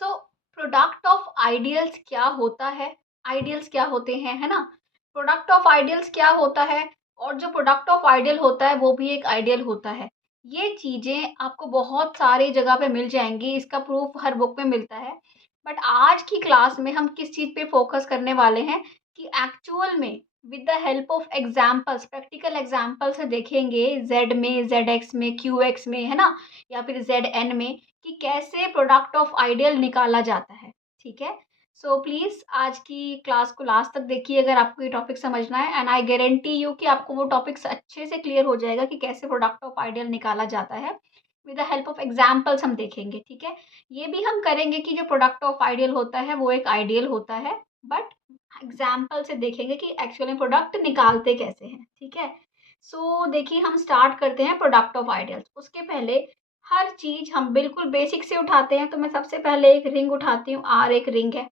So product of ideals क्या होता है? आइडियल्स क्या होते हैं, है ना? प्रोडक्ट ऑफ आइडियल्स क्या होता है? और जो प्रोडक्ट ऑफ आइडियल होता है वो भी एक आइडियल होता है। ये चीज़ें आपको बहुत सारी जगह पे मिल जाएँगी, इसका प्रूफ हर बुक में मिलता है। बट आज की क्लास में हम किस चीज़ पे फ़ोकस करने वाले हैं कि एक्चुअल में with the help of examples, practical example से देखेंगे ज़ेड में, ज़ेडएक्स में, क्यूएक्स में, है ना? या फिर ज़ेडएन में कि कैसे प्रोडक्ट ऑफ आइडियल निकाला जाता है, ठीक है? सो प्लीज़ आज की क्लास को लास्ट तक देखिए अगर आपको ये टॉपिक समझना है एंड आई गारंटी यू कि आपको वो टॉपिक्स अच्छे से क्लियर हो जाएगा कि कैसे प्रोडक्ट ऑफ आइडियल निकाला जाता है। With the help of examples हम देखेंगे, ठीक है? ये भी हम करेंगे कि जो प्रोडक्ट ऑफ आइडियल होता है वो एक आइडियल होता है, बट एग्ज़ाम्पल से देखेंगे कि एक्चुअल में प्रोडक्ट निकालते कैसे हैं, ठीक है? सो देखिए हम स्टार्ट करते हैं प्रोडक्ट ऑफ आइडियल्स। उसके पहले हर चीज़ हम बिल्कुल बेसिक से उठाते हैं, तो मैं सबसे पहले एक रिंग उठाती हूँ, आर एक रिंग है।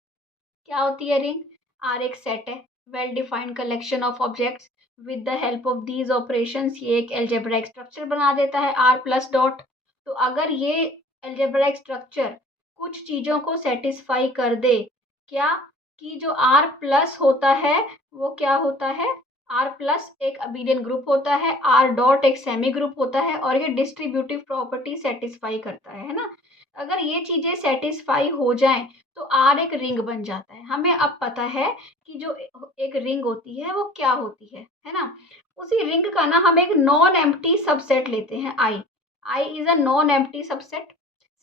क्या होती है रिंग? आर एक सेट है, well defined collection of objects with the help of these operations ये एक अलजेब्राइक स्ट्रक्चर बना देता है आर प्लस डॉट। तो अगर ये अलजेब्राइक स्ट्रक्चर कुछ चीज़ों को सेटिस्फाई कर दे, क्या? कि जो आर प्लस होता है वो क्या होता है? आर प्लस एक अबेलियन ग्रुप होता है, आर डॉट एक सेमी ग्रुप होता है और ये डिस्ट्रीब्यूटिव प्रॉपर्टी सेटिस्फाई करता है ना? अगर ये चीज़ें सेटिस्फाई हो जाएं तो आर एक रिंग बन जाता है। हमें अब पता है कि जो एक रिंग होती है वो क्या होती है ना? उसी रिंग का ना हम एक नॉन एम्प्टी सबसेट लेते हैं I. I is a non empty subset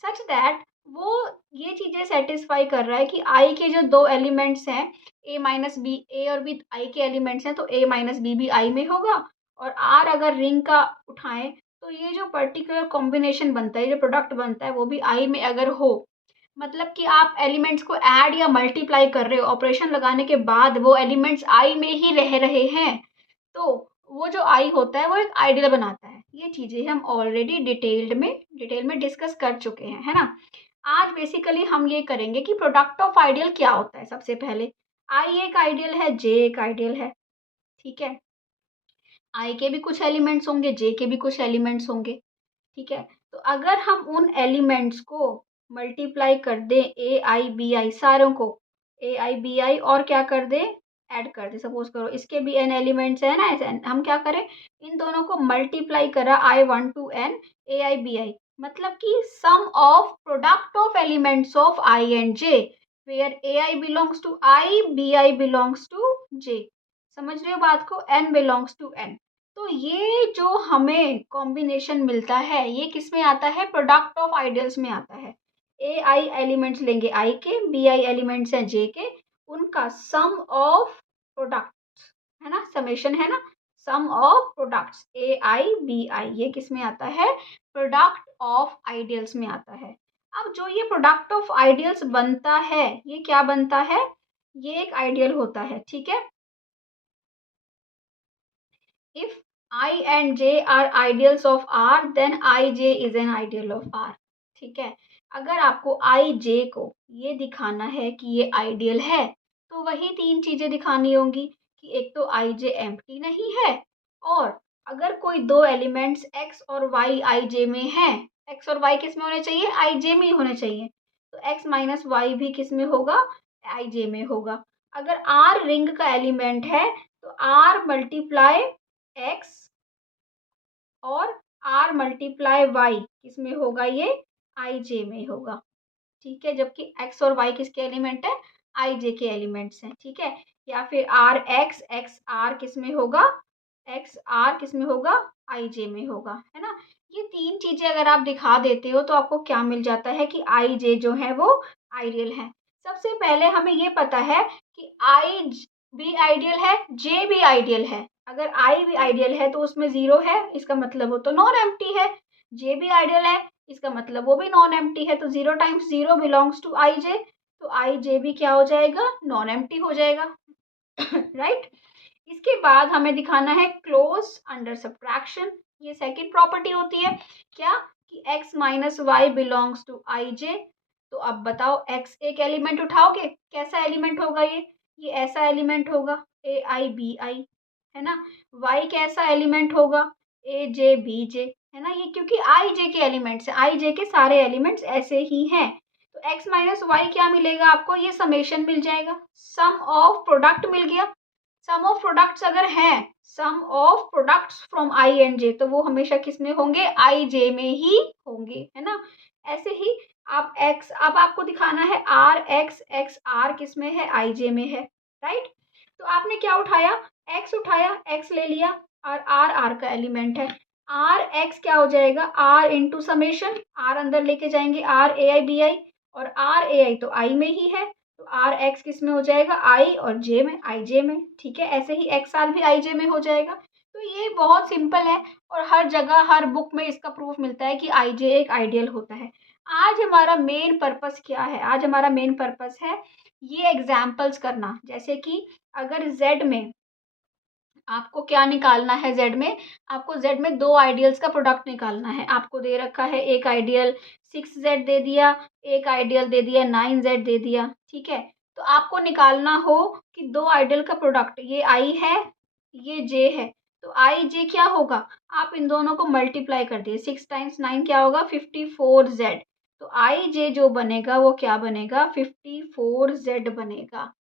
such that वो ये चीज़ें सेटिस्फाई कर रहा है कि आई के जो 2 एलिमेंट्स हैं ए माइनस बी, ए और बी आई के एलिमेंट्स हैं तो ए माइनस बी भी आई में होगा और आर अगर रिंग का उठाएँ तो ये जो पर्टिकुलर कॉम्बिनेशन बनता है, ये जो प्रोडक्ट बनता है वो भी आई में अगर हो, मतलब कि आप एलिमेंट्स को ऐड या मल्टीप्लाई कर रहे हो, ऑपरेशन लगाने के बाद वो एलिमेंट्स आई में ही रह रहे हैं, तो वो जो आई होता है वो एक आइडियल बनाता है। ये चीज़ें हम ऑलरेडी डिटेल में डिस्कस कर चुके हैं, है ना? आज बेसिकली हम ये करेंगे कि प्रोडक्ट ऑफ आइडियल क्या होता है सबसे पहले। आई एक आइडियल है, जे एक आइडियल है, ठीक है? आई के भी कुछ एलिमेंट्स होंगे, जे के भी कुछ एलिमेंट्स होंगे, ठीक है? तो अगर हम उन एलिमेंट्स को मल्टीप्लाई कर दें ए आई बी आई सारों को, ए आई बी आई और क्या कर दें, ऐड कर दें। सपोज करो इसके भी एन एलिमेंट्स है ना, ऐसे हम क्या करें, इन दोनों को मल्टीप्लाई करा I one to N A I B I, मतलब कि sum of product of elements of I and J where A I belongs to I, B I belongs to J. समझ रहे हो बात को? N belongs to N. तो ये जो हमें कॉम्बिनेशन मिलता है ये किस में आता है? प्रोडक्ट ऑफ आइडियल्स में आता है। ए आई एलिमेंट्स लेंगे आई के, बी आई एलिमेंट्स हैं जे के, उनका सम ऑफ प्रोडक्ट्स, है ना? समेशन है ना? Sum of products A I B I ये किस में आता है? प्रोडक्ट ऑफ आइडियल्स में आता है। अब जो ये प्रोडक्ट ऑफ आइडियल्स बनता है ये क्या बनता है? ये एक आइडियल होता है, ठीक है? If I and J are ideals of R, then IJ is an ideal of R. ठीक है? अगर आपको IJ को ये दिखाना है कि ये आइडियल है, तो वही 3 चीज़ें दिखानी होंगी कि एक तो IJ एम्प्टी नहीं है और अगर कोई 2 एलिमेंट्स X और Y IJ में हैं, X और Y किस में होने चाहिए? IJ में ही होने चाहिए। तो X माइनस Y भी किस में होगा? IJ में होगा। अगर R रिंग का एलिमेंट है, तो R मल्टीप्लाई एक्स और आर मल्टीप्लाई वाई किसमें होगा? ये आई जे में होगा, ठीक है? जबकि एक्स और वाई किसके एलिमेंट है? आई जे के एलिमेंट्स हैं, ठीक है? या फिर आर एक्स एक्स आर किस में होगा? एक्स आर किस में होगा? आई जे में होगा, है ना? ये 3 चीज़ें अगर आप दिखा देते हो तो आपको क्या मिल जाता है कि आई जे जो है वो आइडियल है। सबसे पहले हमें ये पता है कि आई भी आइडियल है, जे भी आइडियल है। अगर आई भी आइडियल है तो उसमें 0 है, इसका मतलब वो तो नॉन एम्प्टी है। जे भी आइडियल है, इसका मतलब वो भी नॉन एम्प्टी है, तो 0 times 0 belongs to I J, तो आई जे भी क्या हो जाएगा? नॉन एम्प्टी हो जाएगा। राइट? इसके बाद हमें दिखाना है क्लोज अंडर सब्ट्रैक्शन। ये सेकंड प्रॉपर्टी होती है क्या? कि x minus Y belongs to I J. तो अब बताओ x एक एलिमेंट उठाओगे, कैसा एलिमेंट होगा ये ऐसा एलिमेंट होगा ए आई बी आई, है ना? y कैसा एलिमेंट होगा? ए जे बी जे, है ना? ये क्योंकि आई जे के एलिमेंट्स है, आई जे के सारे एलिमेंट्स ऐसे ही हैं। तो x माइनस वाई क्या मिलेगा आपको, ये समेशन मिल जाएगा, सम ऑफ प्रोडक्ट मिल गया। सम ऑफ प्रोडक्ट्स अगर हैं, sum of products from I and J, तो वो हमेशा किस में होंगे, आई जे में ही होंगे, है ना। ऐसे ही आप x, अब आपको दिखाना है आर एक्स, एक्स आर किस में है, आई जे में है, राइट। तो आपने क्या उठाया, x उठाया, x ले लिया, और आर आर का एलिमेंट है, आर एक्स क्या हो जाएगा, आर इंटू समेशन, आर अंदर लेके जाएंगे, आर ए आई बी आई, और आर ए आई तो आई में ही है, तो आर एक्स किस में हो जाएगा, आई और जे में, आई जे में, ठीक है। ऐसे ही एक्स आर भी आई जे में हो जाएगा। तो ये बहुत सिंपल है, और हर जगह हर बुक में इसका प्रूफ मिलता है कि आई जे एक आइडियल होता है। आज हमारा मेन पर्पस क्या है, आज हमारा मेन पर्पस है ये एग्जाम्पल्स करना। जैसे कि अगर Z में आपको क्या निकालना है, Z में आपको Z में दो आइडियल्स का प्रोडक्ट निकालना है। आपको दे रखा है एक आइडियल 6Z दे दिया, एक आइडियल दे दिया 9Z दे दिया, ठीक है। तो आपको निकालना हो कि दो आइडियल का प्रोडक्ट, ये I है, ये J है, तो आई जे क्या होगा, आप इन दोनों को मल्टीप्लाई कर दिए, 6 टाइम्स 9 क्या होगा, 54Z। तो आई जे जो बनेगा वो क्या बनेगा, 54Z बनेगा।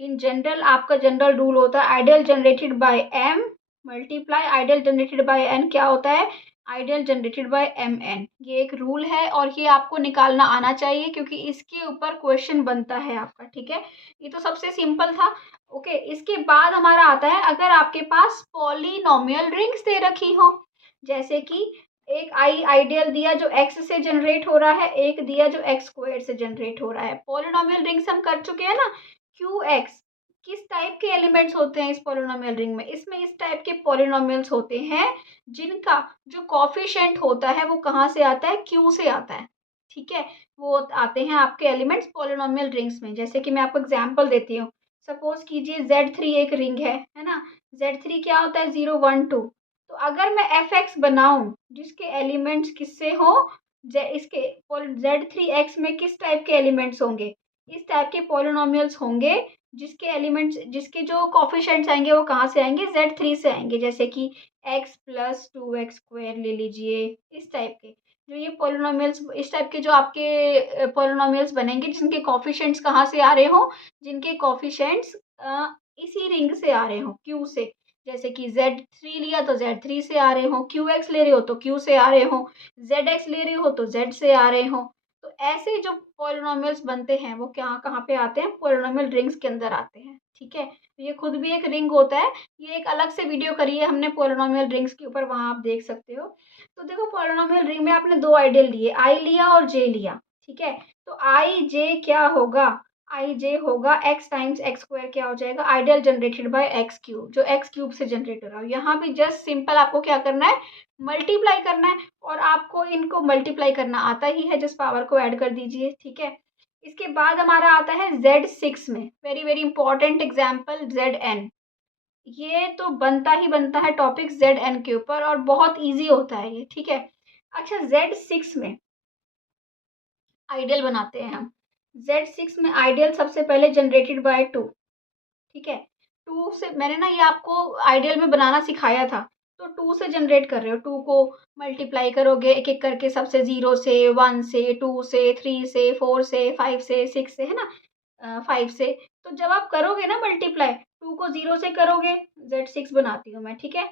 इन जनरल आपका जनरल रूल होता है ideal generated by M multiply ideal generated by N, क्या होता है, ideal generated by M N. ये एक रूल है, और ये आपको निकालना आना चाहिए, क्योंकि इसके ऊपर क्वेश्चन बनता है आपका, ठीक है। ये तो सबसे सिंपल था। ओके, इसके बाद हमारा आता है अगर आपके पास पॉलिनोमियल रिंग्स दे रखी हो, जैसे कि एक आई आइडियल दिया जो एक्स से जनरेट हो रहा है, एक दिया जो एक्स स्क्वायर से जनरेट हो रहा है। पॉलिनोमियल रिंग्स हम कर चुके हैं ना, क्यू एक्स किस टाइप के एलिमेंट्स होते हैं इस पॉलिनोमियल रिंग में, इसमें इस टाइप के पॉलिनोमियल्स होते हैं जिनका जो कॉफिशिएंट होता है वो कहाँ से आता है, क्यू से आता है, ठीक है। वो आते हैं आपके एलिमेंट्स पॉलिनोमियल रिंग्स में। जैसे कि मैं आपको एग्जांपल देती हूँ, सपोज कीजिए Z3 एक रिंग है ना। Z3 क्या होता है, 0 1 2। तो अगर मैं fx बनाऊं जिसके एलिमेंट्स किससे हो, इसके Z3x में किस टाइप के एलिमेंट्स होंगे, इस टाइप के पॉलिनोमियल्स होंगे जिसके एलिमेंट्स, जिसके जो कॉफिशिएंट्स आएंगे वो कहाँ से आएंगे, Z3 से आएंगे। जैसे कि x प्लस 2x² ले लीजिए, इस टाइप के जो ये पॉलिनोमियल्स, इस टाइप के जो आपके पॉलिनोमियल्स बनेंगे जिनके कॉफिशिएंट्स कहाँ से आ रहे हो, जिनके कॉफिशिएंट्स इसी रिंग से आ रहे हो, Q से। जैसे कि Z3 लिया तो Z3 से आ रहे हो, QX ले रहे हो तो Q से आ रहे हो, ZX ले रहे हो तो Z से आ रहे हो। तो ऐसे जो पॉलिनोमियल्स बनते हैं वो क्या कहाँ पे आते हैं, पॉलिनोमियल रिंग्स के अंदर आते हैं, ठीक है। ये खुद भी एक रिंग होता है, ये एक अलग से वीडियो करी है हमने पॉलिनोमियल रिंग्स के ऊपर, वहाँ आप देख सकते हो। तो देखो पॉलिनोमियल रिंग में आपने दो आइडियल लिए, आई लिया और जे लिया, ठीक है। तो आई जे क्या होगा, आई जे होगा एक्स टाइम्स एक्स स्क्वायर, क्या हो जाएगा, ideal generated bye x cube, जो एक्स क्यूब से जनरेट हो रहा है। यहाँ भी जस्ट सिंपल आपको क्या करना है, मल्टीप्लाई करना है, और आपको इनको मल्टीप्लाई करना आता ही है, जिस पावर को ऐड कर दीजिए, ठीक है। इसके बाद हमारा आता है Z6 में, very very important example ZN। ये तो बनता ही बनता है टॉपिक ZN के ऊपर, और बहुत इजी होता है ये, ठीक है। अच्छा, Z6 में आइडियल बनाते हैं हम। Z6 में आइडियल सबसे पहले जनरेटेड बाय 2, ठीक है। 2 से मैंने ना ये आपको आइडियल में बनाना सिखाया था, तो 2 से जनरेट कर रहे हो, 2 को मल्टीप्लाई करोगे एक एक करके, सबसे 0 से 1 से 2 से 3 से 4 से 5 से 6 से, है ना, 5 से। तो जब आप करोगे ना मल्टीप्लाई, 2 को 0 से करोगे, Z6 बनाती हूँ मैं, ठीक है।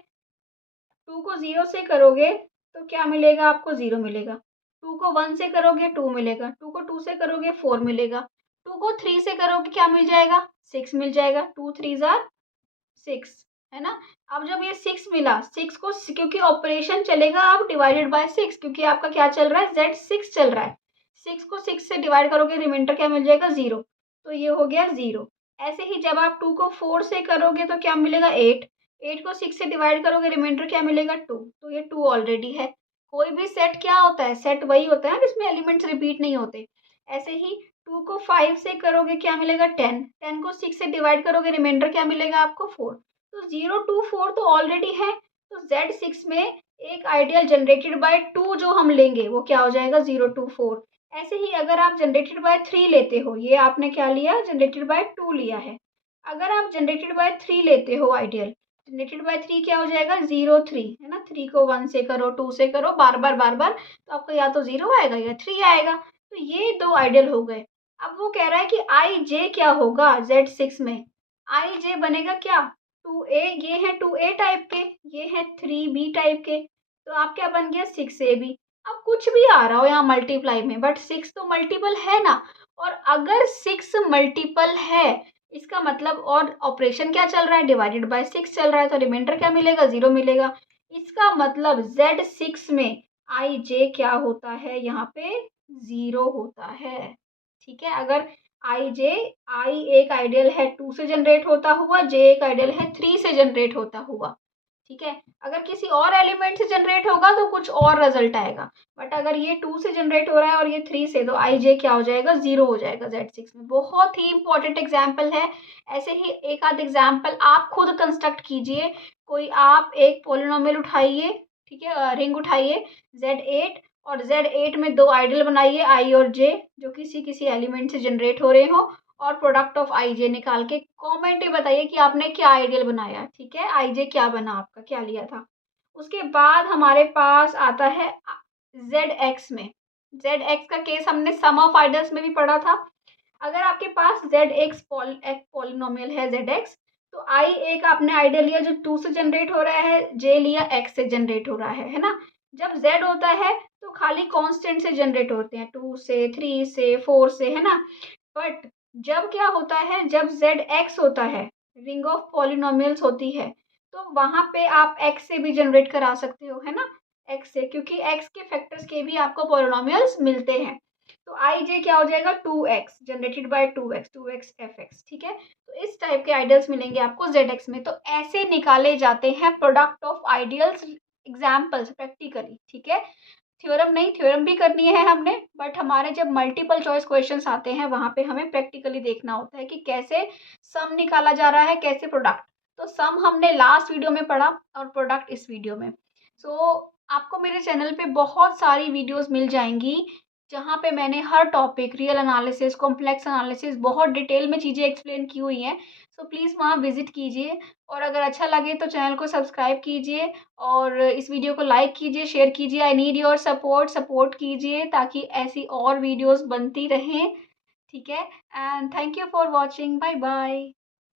2 को 0 से करोगे तो क्या मिलेगा आपको, 0 मिलेगा। 2 को 1 से करोगे 2 मिलेगा, 2 को 2 से करोगे 4 मिलेगा, 2 को 3 से करोगे क्या मिल जाएगा, 6 मिल जाएगा। 2 3 जार 6, है ना। अब जब ये 6 मिला, 6 को क्योंकि ऑपरेशन चलेगा अब डिवाइडेड बाय 6, क्योंकि आपका क्या चल रहा है, Z6 चल रहा है। 6 को 6 से डिवाइड करोगे, रिमाइंडर क्या मिल जाएगा, 0। तो ये हो गया 0। ऐसे ही जब आप 2 को 4 से करोगे तो क्या मिलेगा, 8। 8 को 6 से डिवाइड करोगे, रिमाइंडर क्या मिलेगा, 2। तो ये 2 ऑलरेडी है। कोई भी सेट क्या होता है, सेट वही होता है जिसमें एलिमेंट्स रिपीट नहीं होते। ऐसे ही 2 को 5 से करोगे क्या मिलेगा, 10। 10 को 6 से डिवाइड करोगे, रिमाइंडर क्या मिलेगा आपको, 4। तो 0 2 4 तो ऑलरेडी है। तो Z6 में एक आइडियल जनरेटेड बाय 2 जो हम लेंगे वो क्या हो जाएगा, 0 2 4। ऐसे ही अगर आप जनरेटेड बाय 3 लेते हो, ये आपने क्या लिया, जनरेटेड बाय 2 लिया है। अगर आप जनरेटेड बाय 3 लेते हो आइडियल, जनरेटेड बाय 3 क्या हो जाएगा, 0 3, है ना। 3 को 1 से करो, 2 से करो, बार बार तो आपका या तो 0 आएगा या 3 आएगा। तो ये 2 आइडियल हो गए। अब वो कह रहा है कि आई जे क्या होगा Z6 में? आई जे बनेगा क्या? 2A, ये है 2A टाइप के, ये है 3B टाइप के, तो आप क्या बन गया 6AB। अब कुछ भी आ रहा हो यहाँ मल्टीप्लाई में, बट 6 तो मल्टीपल है ना, और अगर 6 मल्टीपल है इसका मतलब, और ऑपरेशन क्या चल रहा है, डिवाइडेड बाय 6 चल रहा है, तो रिमाइंडर क्या मिलेगा, 0 मिलेगा। इसका मतलब Z6 में आई जे क्या होता है, यहाँ पे 0 होता है। ठीक है, अगर आई जे, आई एक आइडियल है 2 से जनरेट होता हुआ, जे एक आइडियल है 3 से जनरेट होता हुआ। ठीक है, अगर किसी और एलिमेंट से जनरेट होगा तो कुछ और रिजल्ट आएगा, बट अगर ये 2 से जनरेट हो रहा है और ये 3 से, तो आई जे क्या हो जाएगा, 0 हो जाएगा Z6 में। बहुत ही इंपॉर्टेंट एग्जाम्पल है। ऐसे ही एक आध एग्जाम्पल आप खुद कंस्ट्रक्ट कीजिए। कोई आप एक पोलिनोमियल उठाइए, ठीक है, रिंग उठाइए Z8, और Z8 में 2 आइडियल बनाइए आई और जे, जो किसी किसी एलिमेंट से जनरेट हो रहे हो, और प्रोडक्ट ऑफ आई जे निकाल के कॉमेंट में बताइए कि आपने क्या आइडियल बनाया। ठीक है, आई जे क्या बना, आपका क्या लिया था। उसके बाद हमारे पास आता है ZX में। ZX का केस हमने सम ऑफ आइडियल्स में भी पढ़ा था। अगर आपके पास ZX पॉलिनोमियल है ZX, तो आई एक आपने आइडियल लिया जो 2 से जनरेट हो रहा है, जे लिया X से जनरेट हो रहा है ना। जब Z होता है तो खाली कांस्टेंट से जनरेट होते हैं, 2 से, 3 से, 4 से, है ना। बट जब क्या होता है, जब ZX होता है, रिंग ऑफ पॉलिनोमियल्स होती है, तो वहां पे आप X से भी जनरेट करा सकते हो, है ना, X से, क्योंकि X के फैक्टर्स के भी आपको पॉलिनोमियल्स मिलते हैं। तो आई जे क्या हो जाएगा, 2x generated by 2x fx। ठीक है, तो इस टाइप के आइडियल्स मिलेंगे आपको ZX में। तो ऐसे निकाले जाते हैं product of ideals, examples practically. ठीक है, थ्योरम नहीं, थ्योरम भी करनी है हमने, बट हमारे जब मल्टीपल चॉइस क्वेश्चंस आते हैं वहां पे हमें प्रैक्टिकली देखना होता है कि कैसे सम निकाला जा रहा है, कैसे प्रोडक्ट। तो सम हमने लास्ट वीडियो में पढ़ा और प्रोडक्ट इस वीडियो में। आपको मेरे चैनल पे बहुत सारी वीडियोस मिल जाएंगी जहाँ पे मैंने हर topic, real analysis, complex analysis, बहुत डिटेल में चीज़ें एक्सप्लेन की हुई हैं। सो प्लीज़ वहाँ विजिट कीजिए, और अगर अच्छा लगे तो चैनल को सब्सक्राइब कीजिए, और इस वीडियो को लाइक कीजिए, शेयर कीजिए। आई नीड योर सपोर्ट कीजिए ताकि ऐसी और वीडियोस बनती रहें। ठीक है, and thank you for watching. Bye bye.